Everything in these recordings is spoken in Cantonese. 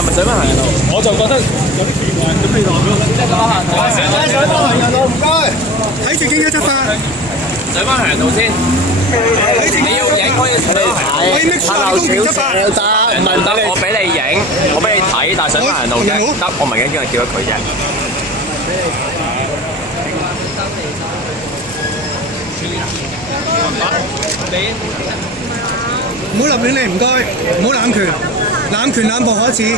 係咪上翻行人路？我就覺得有啲奇怪，咁你話俾我聽，即係上翻行人路。上翻行人路，唔該。睇住警察執法。上翻行人路先。你要影可以上翻行人路。拍漏少少得，唔係得，我俾你影，我俾你睇，但係上翻行人路啫，得，我唔係驚叫咗佢啫。唔好立亂嚟，唔該，唔好濫權，濫權濫捕可恥。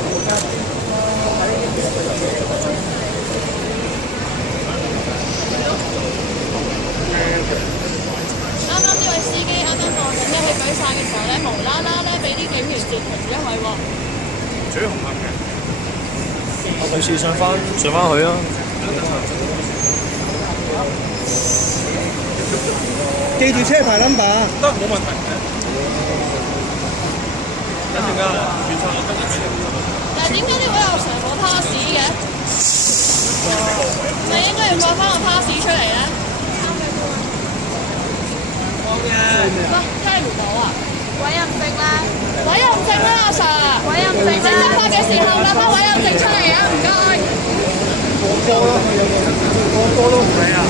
啱啱呢位司機啱啱望緊咧，佢舉傘嘅時候咧，無啦啦咧俾啲警員截停咗佢喎。最紅磡嘅，我費事上翻去啊！記住車牌 number。得，冇問題嘅。一陣間轉曬我跟住車。但係點解呢位有常冇 pass 嘅？咪應該要放翻個 pass 出嚟咧？冇嘅。喂，聽唔到啊？委任證咧？委任證啦，阿 Sir。委任證啦。執法嘅時候攞翻委任證出嚟啊！唔該。過多咯，唔係啊。